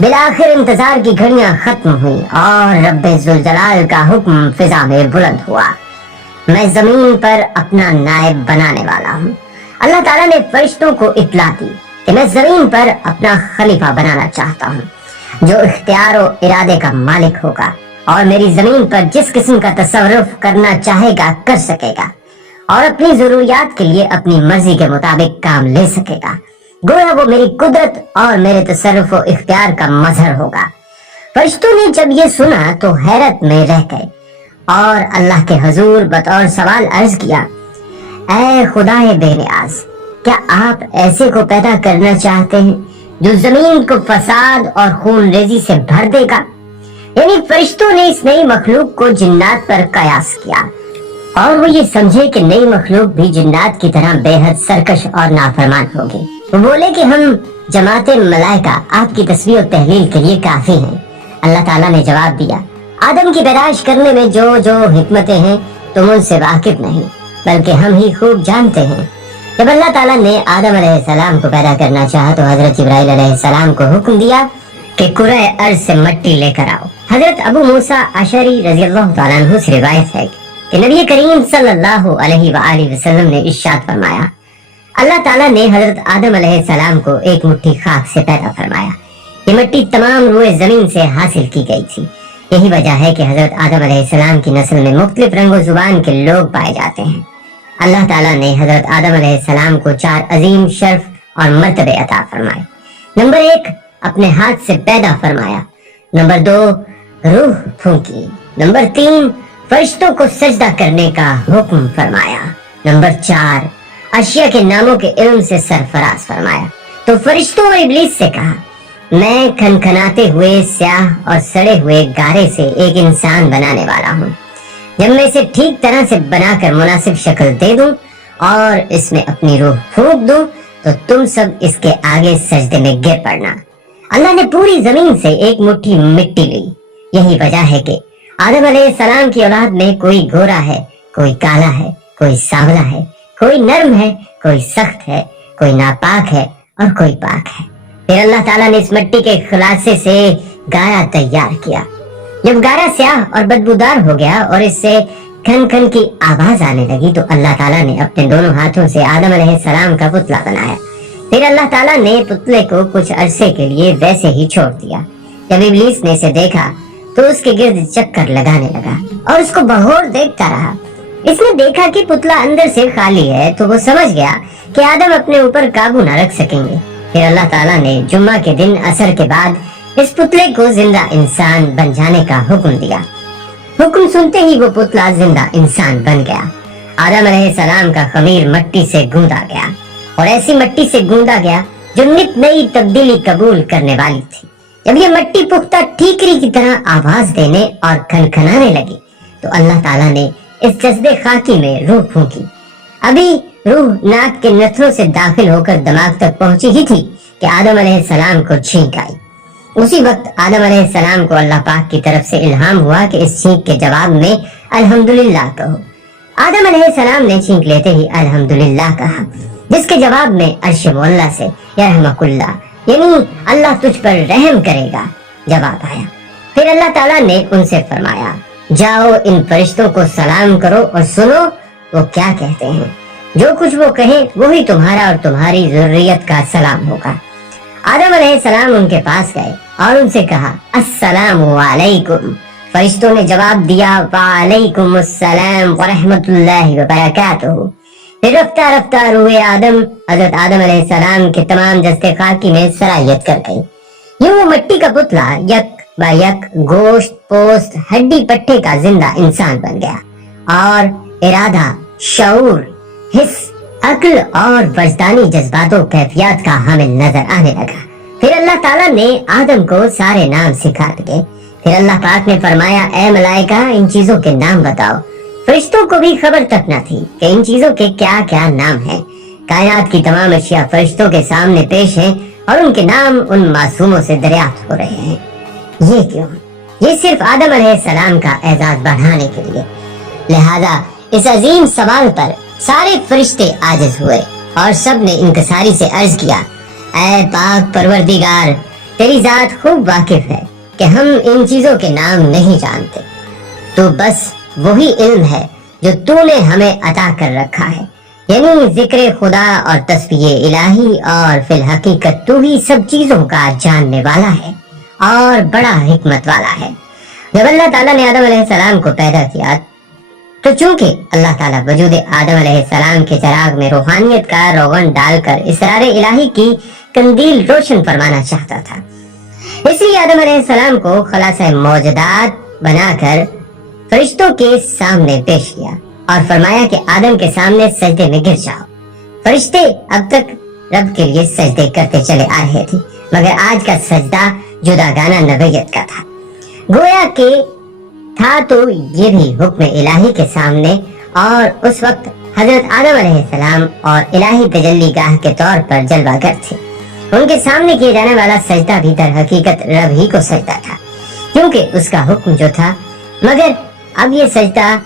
بالآخر انتظار کی گھڑیاں ختم ہوئی اور رب ذوالجلال کا حکم فضا میں بلند ہوا، میں زمین پر اپنا نائب بنانے والا ہوں۔ اللہ تعالیٰ نے فرشتوں کو اطلاع دی کہ میں زمین پر اپنا خلیفہ بنانا چاہتا ہوں جو اختیار و ارادے کا مالک ہوگا اور میری زمین پر جس قسم کا تصرف کرنا چاہے گا کر سکے گا اور اپنی ضروریات کے لیے اپنی مرضی کے مطابق کام لے سکے گا، گویا وہ میری قدرت اور میرے تصرف و اختیار کا مظہر ہوگا۔ فرشتوں نے جب یہ سنا تو حیرت میں رہ گئے اور اللہ کے حضور بطور سوال عرض کیا، اے خدائے بے نیاز، کیا آپ ایسے کو پیدا کرنا چاہتے ہیں جو زمین کو فساد اور خون ریزی سے بھر دے گا؟ یعنی فرشتوں نے اس نئی مخلوق کو جنات پر قیاس کیا اور وہ یہ سمجھے کہ نئی مخلوق بھی جنات کی طرح بے حد سرکش اور نافرمان ہوگی۔ وہ بولے کہ ہم جماعت ملائکہ آپ کی تسبیح و تحلیل کے لیے کافی ہیں۔ اللہ تعالیٰ نے جواب دیا، آدم کی پیدائش کرنے میں جو جو حکمتیں ہیں تم ان سے واقف نہیں بلکہ ہم ہی خوب جانتے ہیں۔ جب اللہ تعالیٰ نے آدم علیہ السلام کو پیدا کرنا چاہا تو حضرت جبرائیل علیہ السلام کو حکم دیا کہ کرۂ ارض سے مٹی لے کر آؤ۔ حضرت ابو موسیٰ اشعری رضی اللہ تعالیٰ عنہ سے روایت ہے کہ نبی کریم صلی اللہ علیہ وآلہ وسلم نے ارشاد فرمایا، اللہ تعالیٰ نے حضرت آدم علیہ السلام کو ایک مٹھی خاک سے پیدا فرمایا۔ یہ مٹی تمام روئے زمین سے حاصل کی گئی تھی۔ یہی وجہ ہے کہ حضرت آدم علیہ السلام کی نسل میں مختلف رنگ و زبان کے لوگ پائے جاتے ہیں۔ اللہ تعالیٰ نے حضرت آدم علیہ السلام کو 4 عظیم شرف اور مرتبے عطا فرمائے۔ نمبر 1، اپنے ہاتھ سے پیدا فرمایا۔ نمبر 2، روح پھونکی۔ نمبر 3، فرشتوں کو سجدہ کرنے کا حکم فرمایا۔ نمبر 4، اشیاء کے ناموں کے علم سے سرفراز فرمایا۔ تو فرشتوں اور ابلیس سے کہا، میں کھنکھناتے ہوئے سیاہ اور سڑے ہوئے گارے سے ایک انسان بنانے والا ہوں۔ جب میں اسے ٹھیک طرح سے بنا کر مناسب شکل دے دوں اور اس میں اپنی روح پھونک دوں تو تم سب اس کے آگے سجدے میں گر پڑنا۔ اللہ نے پوری زمین سے ایک مٹھی مٹی لی۔ یہی وجہ ہے کہ آدم علیہ السلام کی اولاد میں کوئی گورا ہے، کوئی کالا ہے، کوئی سانولا ہے، کوئی نرم ہے، کوئی سخت ہے، کوئی ناپاک ہے اور کوئی پاک ہے۔ پھر اللہ تعالیٰ نے اس مٹی کے خلاصے سے گارا تیار کیا۔ جب گارا سیاہ اور بدبودار ہو گیا اور اس سے کھن کھن کی آواز آنے لگی تو اللہ تعالیٰ نے اپنے دونوں ہاتھوں سے آدم علیہ السلام کا پتلا بنایا۔ پھر اللہ تعالیٰ نے پتلے کو کچھ عرصے کے لیے ویسے ہی چھوڑ دیا۔ جب ابلیس نے اسے دیکھا تو اس کے گرد چکر لگانے لگا اور اس کو بغور دیکھتا رہا۔ اس نے دیکھا کہ پتلا اندر سے خالی ہے تو وہ سمجھ گیا کہ آدم اپنے اوپر قابو نہ رکھ سکیں گے۔ پھر اللہ تعالیٰ نے جمعہ کے دن عصر کے بعد اس پتلے کو زندہ انسان بن جانے کا حکم دیا۔ حکم سنتے ہی وہ پتلا زندہ انسان بن گیا۔ آدم علیہ السلام کا خمیر مٹی سے گوندا گیا اور ایسی مٹی سے گوندا گیا جو نت نئی تبدیلی قبول کرنے والی تھی۔ جب یہ مٹی پختہ ٹھیکری کی طرح آواز دینے اور کھنکھنانے لگی تو اللہ تعالیٰ نے اس جذبے خاکی میں روح پھونکی۔ ابھی روح ناک کے نتھروں سے داخل ہو کر دماغ تک پہنچی ہی تھی کہ آدم علیہ السلام کو چھینک آئی۔ اسی وقت آدم علیہ السلام کو اللہ پاک کی طرف سے الہام ہوا کہ اس چھینک کے جواب میں الحمدللہ کہو۔ آدم علیہ السلام نے چھینک لیتے ہی الحمدللہ کہا، جس کے جواب میں عرش مولا سے یرحمک اللہ یعنی اللہ تجھ پر رحم کرے گا جواب آیا۔ پھر اللہ تعالیٰ نے ان سے فرمایا، جاؤ ان فرشتوں کو سلام کرو اور سنو وہ کیا کہتے ہیں۔ جو کچھ وہ کہیں وہی تمہارا اور تمہاری ذریت کا سلام ہوگا۔ آدم علیہ السلام ان کے پاس گئے اور ان سے کہا، السلام علیکم۔ فرشتوں نے جواب دیا، وعلیکم السلام ورحمۃ اللہ وبرکاتہ۔ پھر رفتہ رفتہ روح آدم حضرت آدم علیہ السلام کے تمام جستے خاکی میں سرایت کر گئی۔ یہ وہ مٹی کا پتلا یک با یک گوشت پوست ہڈی پٹھے کا زندہ انسان بن گیا اور ارادہ، شعور، حس، عقل اور وجدانی جذبات و کیفیات کا حامل نظر آنے لگا۔ پھر اللہ تعالیٰ نے آدم کو سارے نام سکھا دیے۔ پھر اللہ پاک نے فرمایا، اے ملائکہ ان چیزوں کے نام بتاؤ۔ فرشتوں کو بھی خبر تک نہ تھی کہ ان چیزوں کے کیا کیا نام ہیں۔ کائنات کی تمام اشیاء فرشتوں کے سامنے پیش ہیں اور ان کے نام ان معصوموں سے دریافت ہو رہے ہیں۔ یہ کیوں؟ یہ صرف آدم علیہ السلام کا اعزاز بڑھانے کے لیے۔ لہذا اس عظیم سوال پر سارے فرشتے عاجز ہوئے اور سب نے انکساری سے عرض کیا، اے پاک پروردگار، تیری ذات خوب واقف ہے کہ ہم ان چیزوں کے نام نہیں جانتے، تو بس وہی علم ہے جو تو نے ہمیں عطا کر رکھا ہے، یعنی ذکر خدا اور تسبیح الہی، اور فی الحقیقت تو ہی سب چیزوں کا جاننے والا ہے اور بڑا حکمت والا ہے۔ جب اللہ تعالیٰ نے آدم علیہ السلام کو پیدا کیا تو چونکہ اللہ تعالیٰ وجود آدم علیہ السلام کے چراغ میں روحانیت کا روغن ڈال کر اسرار الہی کی قندیل روشن فرمانا چاہتا تھا، اس لیے آدم علیہ السلام کو خلاصہ موجودات بنا کر فرشتوں کے سامنے پیش کیا اور فرمایا کہ آدم کے سامنے سجدے میں گر جاؤ۔ فرشتے اب تک رب کے لیے سجدے کرتے چلے آ رہے تھے، مگر آج کا سجدہ جداگانہ نوعیت کا تھا، گویا کہ تھا تو یہ بھی حکم الہی کے سامنے، اور اس وقت حضرت آدم علیہ السلام اور الہی تجلی گاہ کے طور پر جلوہ گر تھے۔ ان کے سامنے کیے جانے والا سجدہ بھی در حقیقت رب ہی کو سجدہ تھا، کیونکہ اس کا حکم جو تھا، مگر اب یہ سجدہ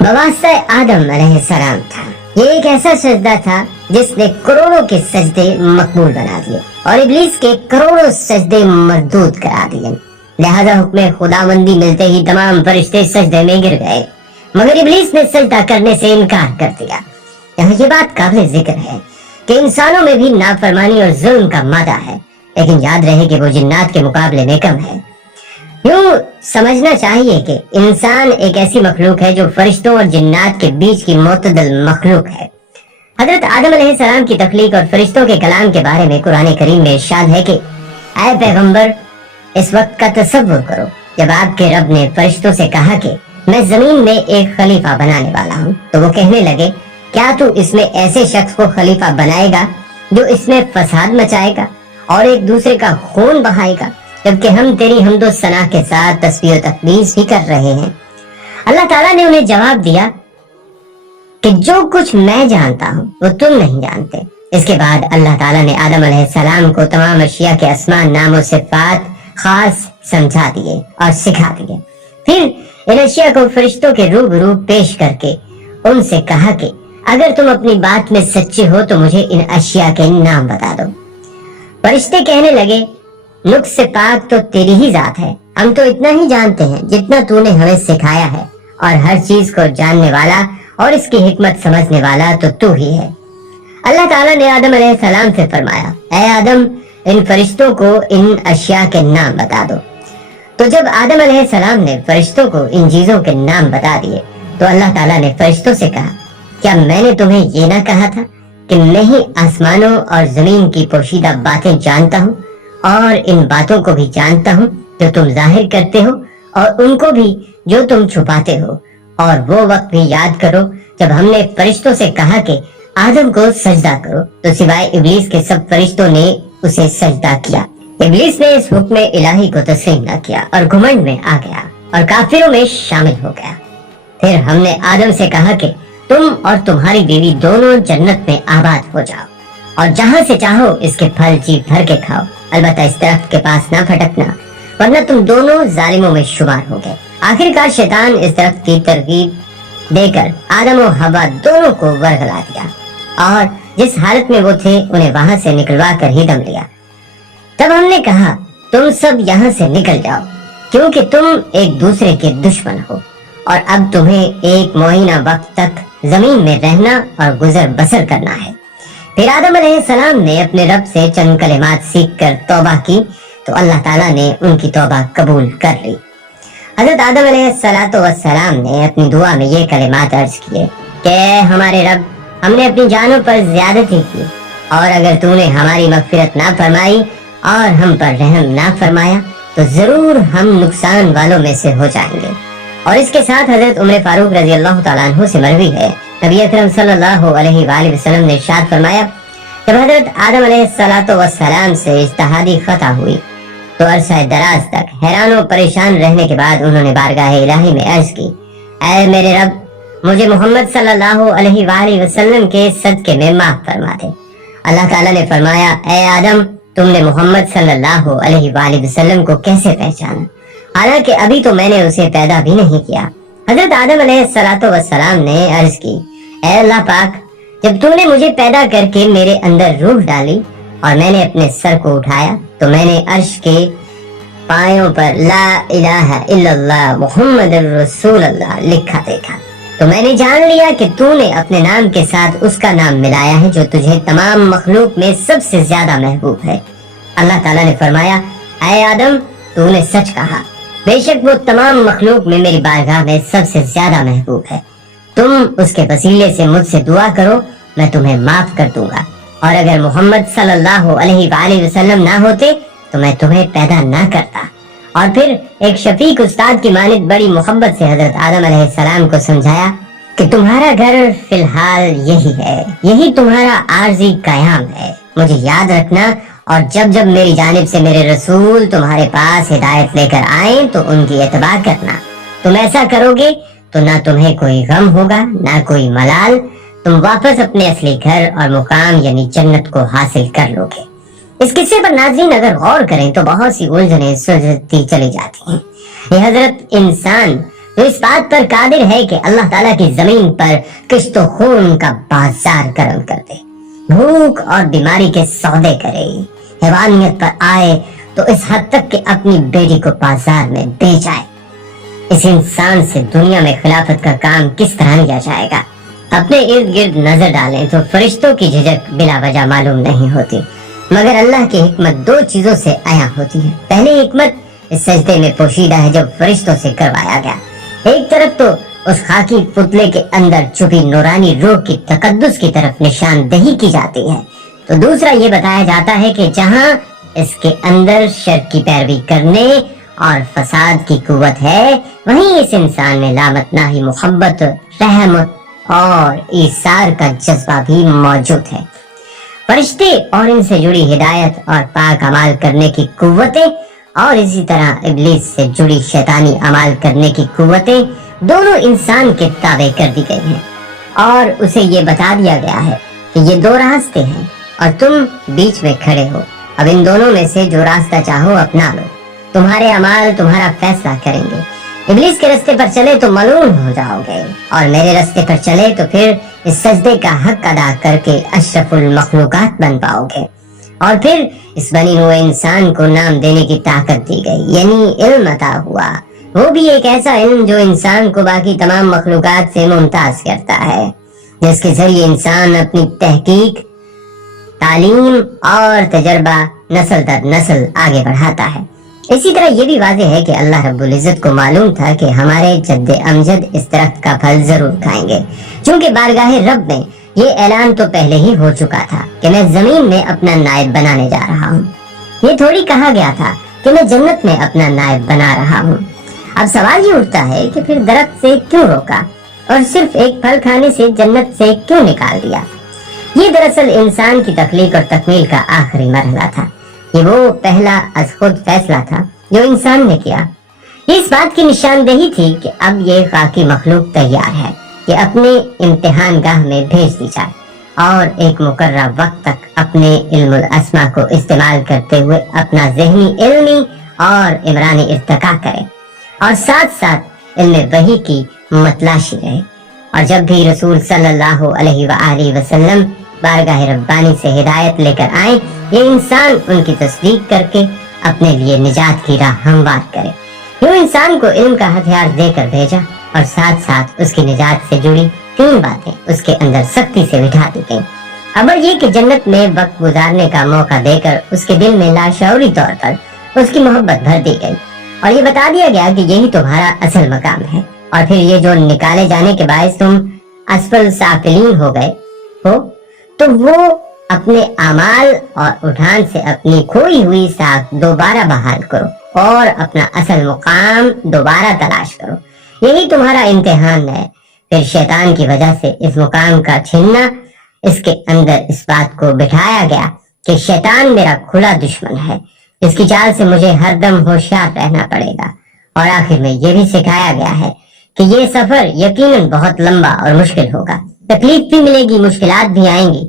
بواسطہ آدم علیہ السلام تھا۔ یہ ایک ایسا سجدہ تھا جس نے کروڑوں کے سجدے مقبول بنا دیے اور ابلیس کے کروڑوں سجدے مردود کرا دیے، لہذا حکم خداوندی ملتے ہی تمام فرشتے سجدے میں گر گئے، مگر ابلیس نے سجدہ کرنے سے انکار کر دیا۔ یہاں یہ بات قابل ذکر ہے کہ انسانوں میں بھی نافرمانی اور ظلم کا مادہ ہے، لیکن یاد رہے کہ وہ جنات کے مقابلے میں کم ہے۔ یوں سمجھنا چاہیے کہ انسان ایک ایسی مخلوق ہے جو فرشتوں اور جنات کے بیچ کی معتدل مخلوق ہے۔ حضرت آدم علیہ السلام کی تخلیق اور فرشتوں کے کلام کے بارے میں قرآن کریم میں ارشاد ہے کہ اے پیغمبر، اس وقت کا تصور کرو جب آپ کے رب نے فرشتوں سے کہا کہ میں زمین میں ایک خلیفہ بنانے والا ہوں، تو وہ کہنے لگے کیا تو اس میں ایسے شخص کو خلیفہ بنائے گا جو اس میں فساد مچائے گا اور ایک دوسرے کا خون بہائے گا، جبکہ ہم تیری حمد و ثنا کے ساتھ تسبیح و تقدیس بھی کر رہے ہیں۔ اللہ تعالیٰ نے انہیں جواب دیا کہ جو کچھ میں جانتا ہوں وہ تم نہیں جانتے۔ اس کے بعد اللہ تعالیٰ نے آدم علیہ السلام کو تمام اشیاء کے اسماء، نام و صفات خاص سمجھا دیے اور سکھا دیے، پھر ان اشیاء کو فرشتوں کے روبرو پیش کر کے ان سے کہا کہ اگر تم اپنی بات میں سچے ہو تو مجھے ان اشیاء کے نام بتا دو۔ فرشتے کہنے لگے نقص سے پاک تو تیری ہی ذات ہے، ہم تو اتنا ہی جانتے ہیں جتنا تو نے ہمیں سکھایا ہے، اور ہر چیز کو جاننے والا اور اس کی حکمت سمجھنے والا تو ہی ہے۔ اللہ تعالیٰ نے آدم علیہ السلام سے فرمایا اے آدم، ان فرشتوں کو ان اشیاء کے نام بتا دو۔ تو جب آدم علیہ السلام نے فرشتوں کو ان چیزوں کے نام بتا دیے تو اللہ تعالیٰ نے فرشتوں سے کہا کیا میں نے تمہیں یہ نہ کہا تھا کہ میں ہی آسمانوں اور زمین کی پوشیدہ باتیں جانتا ہوں، اور ان باتوں کو بھی جانتا ہوں جو تم ظاہر کرتے ہو اور ان کو بھی جو تم چھپاتے ہو۔ اور وہ وقت بھی یاد کرو جب ہم نے فرشتوں سے کہا کہ آدم کو سجدہ کرو تو سوائے ابلیس کے سب فرشتوں نے اسے سجدہ کیا۔ ابلیس نے اس حکم الہی کو تسلیم نہ کیا اور گھمنڈ میں آ گیا اور کافروں میں شامل ہو گیا۔ پھر ہم نے آدم سے کہا کہ تم اور تمہاری بیوی دونوں جنت میں آباد ہو جاؤ اور جہاں سے چاہو اس کے پھل جی بھر کے کھاؤ، البتہ اس درخت کے پاس نہ پھٹکنا ورنہ تم دونوں ظالموں میں شمار ہو گئے۔ آخرکار شیطان اس درخت کی ترغیب دے کر آدم و حوا دونوں کو ورگلا دیا اور جس حالت میں وہ تھے انہیں وہاں سے نکلوا کر ہی دم لیا۔ تب ہم نے کہا تم سب یہاں سے نکل جاؤ کیونکہ تم ایک دوسرے کے دشمن ہو، اور اب تمہیں ایک معینہ وقت تک زمین میں رہنا اور گزر بسر کرنا ہے۔ پھر آدم علیہ السلام نے اپنے رب سے چند کلمات سیکھ کر توبہ کی تو اللہ تعالیٰ نے ان کی توبہ قبول کر لی۔ حضرت آدم علیہ السلام نے اپنی دعا میں یہ کلمات عرض کیے کہ ہمارے رب، ہم نے اپنی جانوں پر زیادتی کی، اور اگر تو نے ہماری مغفرت نہ فرمائی اور ہم پر رحم نہ فرمایا تو ضرور ہم نقصان والوں میں سے ہو جائیں گے۔ اور اس کے ساتھ حضرت عمر فاروق رضی اللہ تعالیٰ عنہ سے مروی ہے، نبی اکرم صلی اللہ علیہ وآلہ وسلم نے ارشاد فرمایا جب حضرت آدم علیہ السلام سے اجتہادی خطا ہوئی تو عرصہ دراز تک حیران و پریشان رہنے کے بعد انہوں نے بارگاہ الہی میں عرض کی اے میرے رب، مجھے محمد صلی اللہ علیہ وآلہ وسلم کے صدقے میں معاف فرما دے۔ اللہ تعالیٰ نے فرمایا اے آدم، تم نے محمد صلی اللہ علیہ وآلہ وسلم کو کیسے پہچانا، حالانکہ ابھی تو میں نے اسے پیدا بھی نہیں کیا۔ حضرت آدم علیہ السلام نے عرض کی اے اللہ پاک، جب تم نے مجھے پیدا کر کے میرے اندر روح ڈالی اور میں نے اپنے سر کو اٹھایا تو میں نے عرش کے پایوں پر لا الہ الا اللہ محمد الرسول اللہ لکھا دیکھا، تو میں نے جان لیا کہ تو نے اپنے نام کے ساتھ اس کا نام ملایا ہے جو تجھے تمام مخلوق میں سب سے زیادہ محبوب ہے۔ اللہ تعالیٰ نے فرمایا، اے آدم تو نے سچ کہا، بے شک وہ تمام مخلوق میں میری بارگاہ میں سب سے زیادہ محبوب ہے، تم اس کے وسیلے سے مجھ سے دعا کرو، میں تمہیں معاف کر دوں گا، اور اگر محمد صلی اللہ علیہ وآلہ وسلم نہ ہوتے تو میں تمہیں پیدا نہ کرتا۔ اور پھر ایک شفیق استاد کی مانند بڑی محبت سے حضرت آدم علیہ السلام کو سمجھایا کہ تمہارا گھر فی الحال یہی ہے، یہی تمہارا عارضی قیام ہے، مجھے یاد رکھنا، اور جب جب میری جانب سے میرے رسول تمہارے پاس ہدایت لے کر آئیں تو ان کی اتباع کرنا، تم ایسا کرو گے تو نہ تمہیں کوئی غم ہوگا نہ کوئی ملال، تم واپس اپنے اصلی گھر اور مقام یعنی جنت کو حاصل کر لو گے۔ اس قصے پر ناظرین اگر غور کریں تو بہت سی الجھنیں سلجھتی چلی جاتی ہیں۔ یہ حضرت انسان جو اس بات پر قادر ہے کہ اللہ تعالیٰ کی زمین پر کشت و خون کا بازار گرم کر دے، بھوک اور بیماری کے سودے کرے، حیوانیت پر آئے تو اس حد تک کہ اپنی بیٹی کو بازار میں بیچ آئے، اس انسان سے دنیا میں خلافت کا کام کس طرح لیا جائے گا؟ اپنے ارد گرد نظر ڈالیں تو فرشتوں کی جھجک بلا وجہ معلوم نہیں ہوتی، مگر اللہ کی حکمت دو چیزوں سے عیاں ہوتی ہے۔ پہلی حکمت اس سجدے میں پوشیدہ ہے جو فرشتوں سے کروایا گیا، ایک طرف تو اس خاکی پتلے کے اندر چھپی نورانی روح کی تقدس کی طرف نشاندہی کی جاتی ہے، تو دوسرا یہ بتایا جاتا ہے کہ جہاں اس کے اندر شر کی پیروی کرنے اور فساد کی قوت ہے، وہیں اس انسان میں لامتناہی محبت، رحمت اور ایثار کا جذبہ بھی موجود ہے۔ فرشتے اور ان سے جڑی ہدایت اور پاک عمال کرنے کی قوتیں اور اسی طرح ابلیس سے جڑی شیطانی عمال کرنے کی قوتیں دونوں انسان کے تابع کر دی گئی ہیں، اور اسے یہ بتا دیا گیا ہے کہ یہ دو راستے ہیں اور تم بیچ میں کھڑے ہو، اب ان دونوں میں سے جو راستہ چاہو اپنا لو، تمہارے اعمال تمہارا فیصلہ کریں گے۔ ابلیس کے راستے پر چلے تو ملعون ہو جاؤ گے، اور میرے راستے پر چلے تو پھر اس سجدے کا حق ادا کر کے اشرف المخلوقات بن پاؤ گے۔ اور پھر اس بنی ہوئے انسان کو نام دینے کی طاقت دی گئی، یعنی علم عطا ہوا، وہ بھی ایک ایسا علم جو انسان کو باقی تمام مخلوقات سے ممتاز کرتا ہے، جس کے ذریعے انسان اپنی تحقیق، تعلیم اور تجربہ نسل در نسل آگے بڑھاتا ہے۔ اسی طرح یہ بھی واضح ہے کہ اللہ رب العزت کو معلوم تھا کہ ہمارے جد امجد اس درخت کا پھل ضرور کھائیں گے، چونکہ بارگاہ رب میں یہ اعلان تو پہلے ہی ہو چکا تھا کہ میں زمین میں اپنا نائب بنانے جا رہا ہوں، یہ تھوڑی کہا گیا تھا کہ میں جنت میں اپنا نائب بنا رہا ہوں۔ اب سوال یہ اٹھتا ہے کہ پھر درخت سے کیوں روکا اور صرف ایک پھل کھانے سے جنت سے کیوں نکال دیا؟ یہ دراصل انسان کی تخلیق اور تکمیل کا آخری مرحلہ تھا، یہ وہ پہلا از خود فیصلہ تھا جو انسان نے کیا، یہ اس بات کی نشاندہی تھی کہ اب یہ خاکی مخلوق تیار ہے کہ اپنے امتحان گاہ میں بھیج دی جائے اور ایک مقررہ وقت تک اپنے علم الاسما کو استعمال کرتے ہوئے اپنا ذہنی، علمی اور عمرانی ارتقاء کرے، اور ساتھ ساتھ علم وحی کی متلاشی رہے، اور جب بھی رسول صلی اللہ علیہ وآلہ وسلم بارگاہ ربانی سے ہدایت لے کر آئیں، یہ انسان ان کی تصدیق کر کے اپنے لیے نجات کی راہ ہموار کرے۔ یوں انسان کو علم کا ہتھیار دے کر بھیجا، اور ساتھ ساتھ اس کی نجات سے جڑی تین باتیں اس کے اندر سختی سے بٹھا دی گئیں۔ اول یہ کہ جنت میں وقت گزارنے کا موقع دے کر اس کے دل میں لاشعوری طور پر اس کی محبت بھر دی گئی، اور یہ بتا دیا گیا کہ یہی تمہارا اصل مقام ہے، اور پھر یہ جو نکالے جانے کے باعث تم اسفل سافلین ہو گئے ہو، تو وہ اپنے اعمال اور اٹھان سے اپنی کھوئی ہوئی ساکھ دوبارہ بحال کرو اور اپنا اصل مقام دوبارہ تلاش کرو، یہی تمہارا امتحان ہے۔ پھر شیطان کی وجہ سے اس مقام کا چھیننا، اس کے اندر اس بات کو بٹھایا گیا کہ شیطان میرا کھلا دشمن ہے، اس کی چال سے مجھے ہر دم ہوشیار رہنا پڑے گا، اور آخر میں یہ بھی سکھایا گیا ہے کہ یہ سفر یقیناً بہت لمبا اور مشکل ہوگا، تکلیف بھی ملے گی، مشکلات بھی آئیں گی،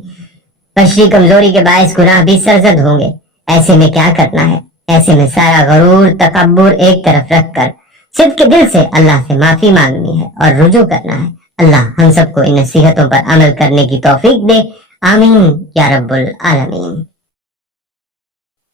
بشری کمزوری کے باعث گناہ بھی سرزد ہوں گے۔ ایسے میں کیا کرنا ہے؟ ایسے میں سارا غرور، تکبر ایک طرف رکھ کر صدق کے دل سے اللہ سے معافی مانگنی ہے اور رجوع کرنا ہے۔ اللہ ہم سب کو ان نصیحتوں پر عمل کرنے کی توفیق دے، آمین یا رب العالمین۔